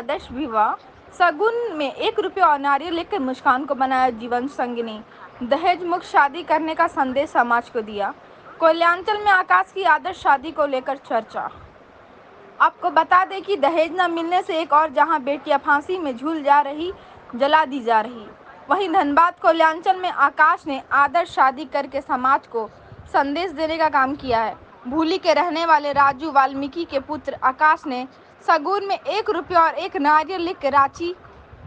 आदर्श विवाह शगुन में 1 रुपया और नारियल लेकर मुस्कान को बनाया जीवन संगिनी। दहेज मुक्त शादी करने का संदेश समाज को दिया। कोयलांचल में आकाश की आदर्श शादी को लेकर चर्चा। आपको बता दें कि दहेज न मिलने से एक और जहां बेटियां फांसी में झूल जा रही, जला दी जा रही, वहीं धनबाद कोयलांचल में आकाश ने आदर्श शादी करके समाज को संदेश देने का काम किया है। भूली के रहने वाले राजू वाल्मीकि के पुत्र आकाश ने शगुन में 1 रुपया और 1 नारियल लिख के रांची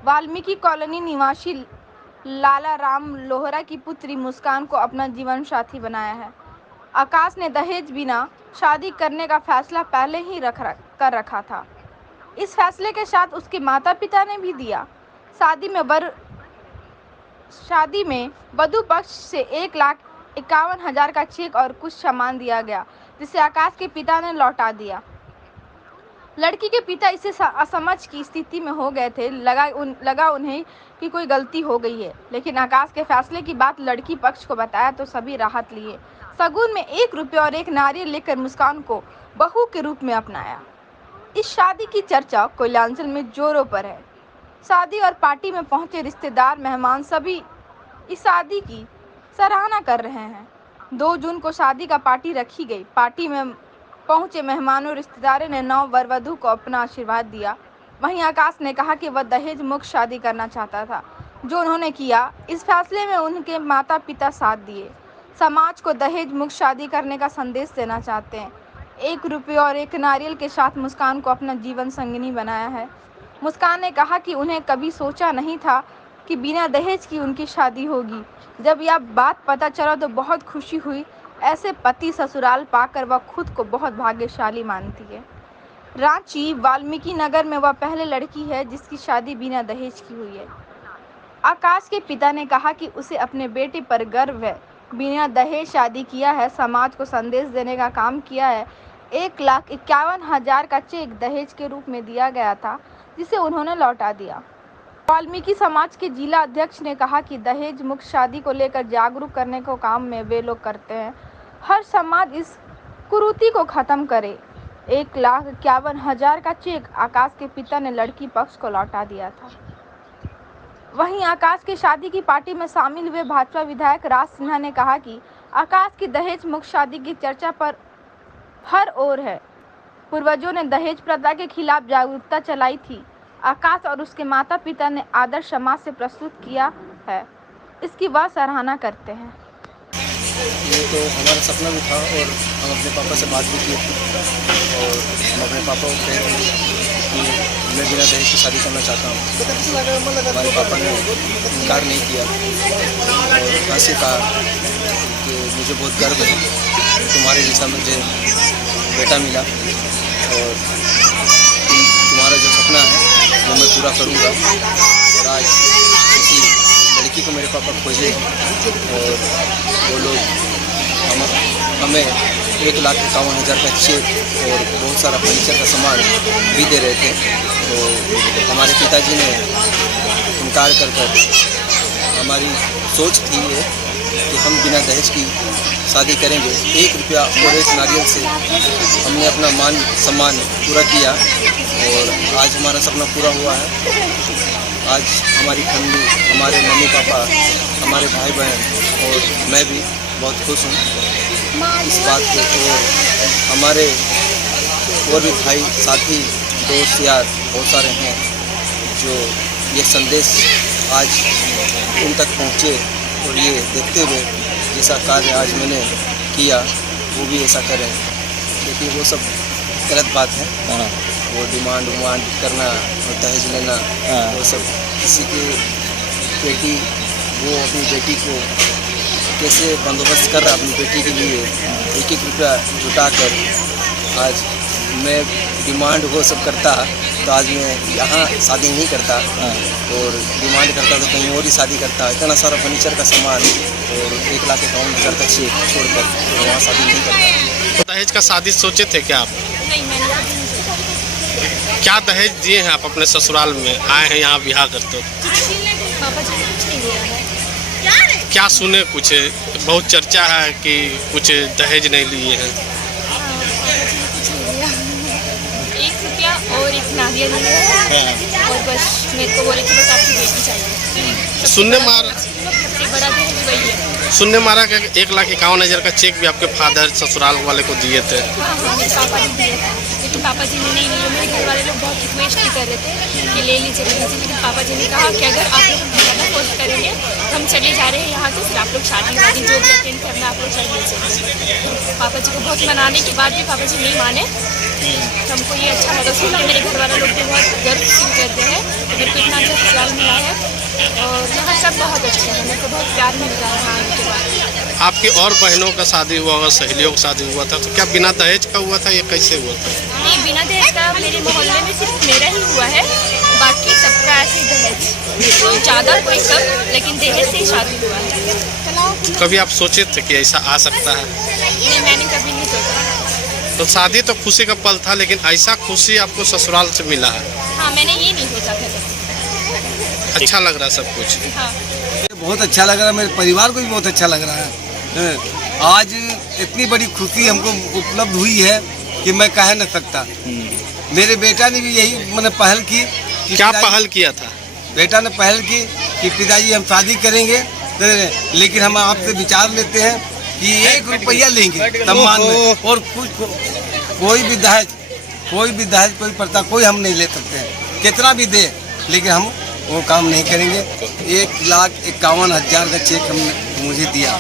वाल्मीकि कॉलोनी निवासी लाला राम लोहरा की पुत्री मुस्कान को अपना जीवन साथी बनाया है। आकाश ने दहेज बिना शादी करने का फैसला पहले ही कर रखा था। इस फैसले के साथ उसके माता पिता ने भी दिया। शादी में वधू पक्ष से 1,51,000 का चेक और कुछ सामान दिया गया, जिसे आकाश के पिता ने लौटा दिया। लड़की के पिता इसे असमझ की स्थिति में हो गए थे। लगा उन्हें कि कोई गलती हो गई है, लेकिन आकाश के फैसले की बात लड़की पक्ष को बताया तो सभी राहत लिए। शगुन में 1 रुपया और 1 नारियल लेकर मुस्कान को बहू के रूप में अपनाया। इस शादी की चर्चा कोयलांचल में जोरों पर है। शादी और पार्टी में पहुंचे रिश्तेदार मेहमान सभी इस शादी की सराहना कर रहे हैं। 2 जून को शादी का पार्टी रखी गई। पार्टी में पहुंचे मेहमानों रिश्तेदारों ने नव वर वधू को अपना आशीर्वाद दिया। वहीं आकाश ने कहा कि वह दहेज मुक्त शादी करना चाहता था, जो उन्होंने किया। इस फैसले में उनके माता पिता साथ दिए। समाज को दहेज मुक्त शादी करने का संदेश देना चाहते हैं। 1 रुपया और 1 नारियल के साथ मुस्कान को अपना जीवन संगिनी बनाया है। मुस्कान ने कहा कि उन्हें कभी सोचा नहीं था कि बिना दहेज की उनकी शादी होगी। जब यह बात पता चला तो बहुत खुशी हुई। ऐसे पति ससुराल पाकर वह खुद को बहुत भाग्यशाली मानती है। रांची वाल्मीकि नगर में वह पहले लड़की है जिसकी शादी बिना दहेज की हुई है। आकाश के पिता ने कहा कि उसे अपने बेटे पर गर्व है। बिना दहेज शादी किया है, समाज को संदेश देने का काम किया है। 1,51,000 का चेक दहेज के रूप में दिया गया था, जिसे उन्होंने लौटा दिया। वाल्मीकि समाज के जिला अध्यक्ष ने कहा कि दहेज मुक्त शादी को लेकर जागरूक करने को काम में वे लोग करते हैं। हर समाज इस कुरीति को खत्म करे। 1,51,000 का चेक आकाश के पिता ने लड़की पक्ष को लौटा दिया था। वहीं आकाश की शादी की पार्टी में शामिल हुए भाजपा विधायक राज सिन्हा ने कहा कि आकाश की दहेज मुक्त शादी की चर्चा पर हर ओर है। पूर्वजों ने दहेज प्रथा के खिलाफ जागरूकता चलाई थी। आकाश और उसके माता पिता ने आदर्श समाज से प्रस्तुत किया है, इसकी वह सराहना करते हैं। ये तो हमारा सपना भी था और हम अपने पापा से बात भी की थी और हम अपने पापा को कह रहे हैं कि मैं बिना दहेज की शादी करना चाहता हूँ। हमारे पापा ने इनकार नहीं किया और ऐसे कहा कि मुझे बहुत गर्व है, तुम्हारे जैसा मुझे बेटा मिला और तुम्हारा जो सपना है वो मैं पूरा करूँगा। और आज किसी लड़की को मेरे पापा खोजे और वो लोग हमें 1,51,000 का चेक और बहुत सारा फर्नीचर का सामान भी दे रहे थे। तो हमारे पिताजी ने इनकार कर हमारी सोच थी ये कि हम बिना दहेज की शादी करेंगे। 1 रुपया और 1 नारियल से हमने अपना मान सम्मान पूरा किया और आज हमारा सपना पूरा हुआ है। आज हमारी फैमिली, हमारे मम्मी पापा, हमारे भाई बहन और मैं भी बहुत खुश हूँ इस बात को। और हमारे और भी भाई साथी दोस्त यार बहुत सारे हैं जो ये संदेश आज उन तक पहुँचे और ये देखते हुए जैसा कार्य आज मैंने किया वो भी ऐसा करें। लेकिन वो सब गलत बात है। वो डिमांड करना और दहेज लेना वो सब किसी की बेटी, वो अपनी बेटी को कैसे बंदोबस्त कर रहा है अपनी बेटी के लिए 1-1 रुपया जुटा कर। आज मैं डिमांड वो सब करता तो आज मैं यहाँ शादी नहीं करता और डिमांड करता तो कहीं और ही शादी करता। इतना सारा फर्नीचर का सामान और 1,51,000 का चेक छोड़कर तो वहाँ शादी नहीं करता। दहेज का शादी सोचे थे क्या आप? नहीं, मैंने क्या दहेज दिए हैं आप अपने ससुराल में आए हैं यहाँ ब्याह करते हो? पापा जी ने कुछ नहीं दिया है। क्या सुने? कुछ बहुत चर्चा है कि कुछ दहेज नहीं लिए हैं। 1 रुपया और 1 नारियल रुपया लिए है और बस मेरे को बोले कि बस आपकी बेटी चाहिए। सुनने मार सबसे बड़ा दहेज वही है। सुनने मारा कि 1,51,000 का चेक भी आपके फादर ससुराल वाले को दिए थे। हाँ हाँ, मेरे पापा ने दिए थे, लेकिन पापा जी ने नहीं लिए। मेरे घर वाले लोग बहुत रिक्वेस्ट भी कर रहे थे कि ले लीजिए, लेकिन पापा जी ने कहा कि अगर आप लोग ज़्यादा फोर्स करेंगे तो हम चले जा रहे हैं यहाँ से, फिर आप लोग शादी वादी जो भी अटेंड करना आप लोग कर लीजिए। पापा जी को बहुत मनाने के बाद भी पापा जी नहीं माने। तो हमको ये अच्छा लगा सुन के। मेरे घर वाले लोग भी बहुत गर्व फील करते हैं कि मेरे को इतना अच्छा ससुराल मिला है और यहाँ सब बहुत अच्छा है। मेरे को बहुत प्यार मिल रहा है आने के बाद। आपकी और बहनों का शादी हुआ होगा, सहेलियों का शादी हुआ था, तो क्या बिना दहेज का हुआ था या कैसे हुआ था? नहीं, बिना दहेज का मेरे मोहल्ले में सिर्फ मेरा ही हुआ है, बाकी सबका ऐसे दहेज, कोई ज़्यादा कोई कम, लेकिन दहेज से ही शादी हुआ है। कभी आप सोचे थे कि ऐसा आ सकता है? नहीं, मैंने कभी नहीं सोचा। तो शादी तो खुशी का पल था, लेकिन ऐसा खुशी आपको ससुराल से मिला है। हाँ, मैंने ये नहीं सोचा था कभी। अच्छा लग रहा है सब कुछ। हाँ, बहुत अच्छा लग रहा है, मेरे परिवार को भी बहुत अच्छा लग रहा है। आज इतनी बड़ी खुशी हमको उपलब्ध हुई है कि मैं कह न सकता। मेरे बेटा ने भी यही मैंने पहल की। क्या पहल किया था? बेटा ने पहल की कि पिताजी हम शादी करेंगे, लेकिन हम आपसे विचार लेते हैं कि 1 रुपया लेंगे सम्मान में, और कोई भी दहेज कोई प्रथा कोई हम नहीं ले सकते हैं, कितना भी दे, लेकिन हम वो काम नहीं करेंगे। 1,51,000 का चेक हमने मुझे दिया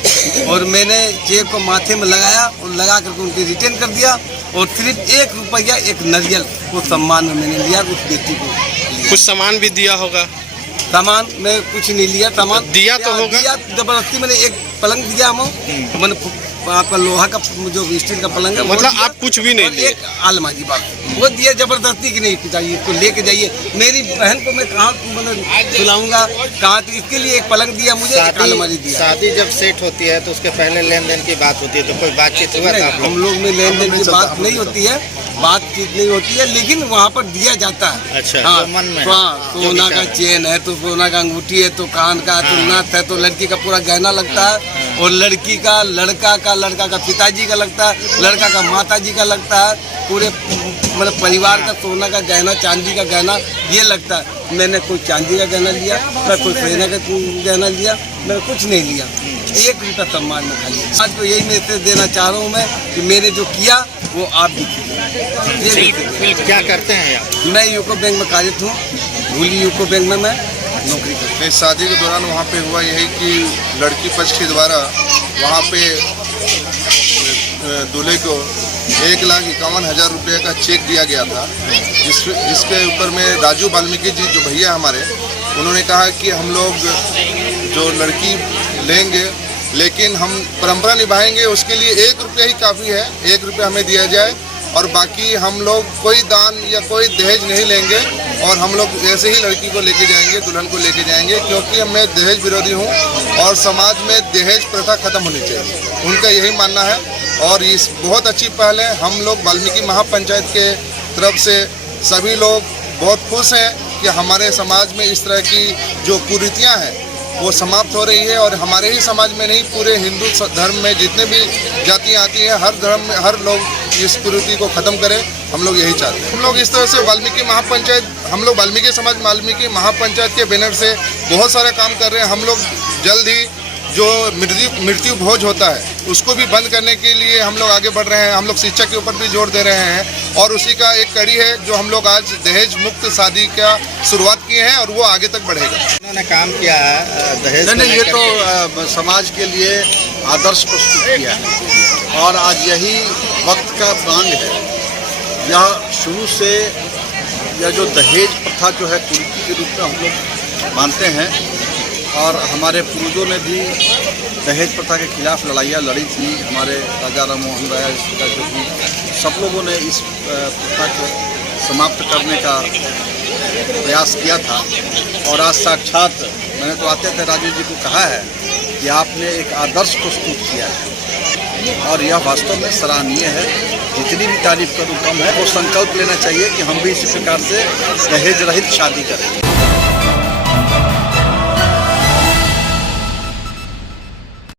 और मैंने चेक को माथे में लगाया और लगा करके उनके रिटर्न कर दिया, और सिर्फ 1 रुपया 1 नारियल वो सम्मान में मैंने लिया उस बेटी को। कुछ सामान भी दिया होगा? सामान मैं कुछ नहीं लिया, सामान दिया तो होगा। दिया जबरदस्ती मैंने एक पलंग दिया हम, मैंने आपका लोहा का जो स्टील का पलंग है, मतलब आप कुछ भी नहीं लिए? एक आलमारी बात वो दिया जबरदस्ती की नहीं, पिताजी इसको लेके जाइए। मेरी बहन को मैं कहाँ मतलब सुनाऊंगा कहाँ, तो इसके लिए एक पलंग दिया मुझे, एक आलमारी दिया। शादी जब सेट होती है तो उसके पहले लेन देन की बात होती है, तो कोई बातचीत हुआ था? हम लोग में लेन देन की बात नहीं होती है, बातचीत नहीं होती है, लेकिन वहाँ पर दिया जाता है। अच्छा, हाँ, जो मन में सोना का चेन है तो सोना का अंगूठी है तो कान का तो नथ है तो लड़की का पूरा गहना लगता है, और लड़की का लड़का का पिताजी का लगता है, लड़का का माताजी का लगता है, पूरे मतलब परिवार का सोना का गहना, चांदी का गहना ये लगता है। मैंने कोई चांदी का गहना लिया, मैं कोई सोना का गहना लिया, मैं कुछ नहीं लिया, 1 रुपया सम्मान में खाली। आज को यही मैसेज देना चाह रहा हूँ मैं कि मैंने जो किया वो आप भी कीजिए। क्या करते हैं आप? मैं यूको बैंक में कार्यरत हूँ, भूली यूको बैंक में मैं नौकरी करता हूँ। इस शादी के दौरान वहाँ पे हुआ यही कि लड़की पक्ष के द्वारा वहाँ पे दूल्हे को 1,51,000 रुपये का चेक दिया गया था, जिसके ऊपर में राजू वाल्मीकि जी जो भैया हमारे, उन्होंने कहा कि हम लोग जो लड़की लेंगे लेकिन हम परंपरा निभाएंगे, उसके लिए 1 रुपया ही काफ़ी है, 1 रुपया हमें दिया जाए, और बाकी हम लोग कोई दान या कोई दहेज नहीं लेंगे, और हम लोग ऐसे ही लड़की को लेके जाएंगे, दुल्हन को लेके जाएंगे, क्योंकि मैं दहेज विरोधी हूँ और समाज में दहेज प्रथा खत्म होनी चाहिए, उनका यही मानना है। और इस बहुत अच्छी पहल है। हम लोग वाल्मीकि महापंचायत के तरफ से सभी लोग बहुत खुश हैं कि हमारे समाज में इस तरह की जो कुरीतियाँ हैं वो समाप्त हो रही है, और हमारे ही समाज में नहीं, पूरे हिंदू धर्म में जितने भी जातियाँ आती हैं, हर धर्म में हर लोग इस कुरीति को ख़त्म करें, हम लोग यही चाहते हैं। हम लोग इस तरह से वाल्मीकि महापंचायत, हम लोग वाल्मीकि समाज वाल्मीकि महापंचायत के बैनर से बहुत सारे काम कर रहे हैं। हम लोग जल्द ही जो मृत्यु भोज होता है उसको भी बंद करने के लिए हम लोग आगे बढ़ रहे हैं। हम लोग शिक्षा के ऊपर भी जोर दे रहे हैं, और उसी का एक कड़ी है जो हम लोग आज दहेज मुक्त शादी का शुरुआत किए हैं, और वो आगे तक बढ़ेगा। उन्होंने काम किया है दहेज नहीं, ये तो समाज के लिए आदर्श प्रस्तुत किया है, और आज यही वक्त का मांग है। यह शुरू से यह जो दहेज प्रथा जो है कुरीति के रूप में हम लोग मानते हैं, और हमारे पूर्वजों ने भी दहेज प्रथा के खिलाफ लड़ाइयाँ लड़ी थी। हमारे राजा राम मोहन राय जो भी सब लोगों ने इस प्रथा को समाप्त करने का प्रयास किया था, और आज साक्षात मैंने तो आते थे राजू जी को कहा है कि आपने एक आदर्श प्रस्तुत किया है, और यह वास्तव में सराहनीय है। जितनी भी तारीफ करूँ कम है। वो संकल्प लेना चाहिए कि हम भी इसी प्रकार से दहेज रहित शादी करें।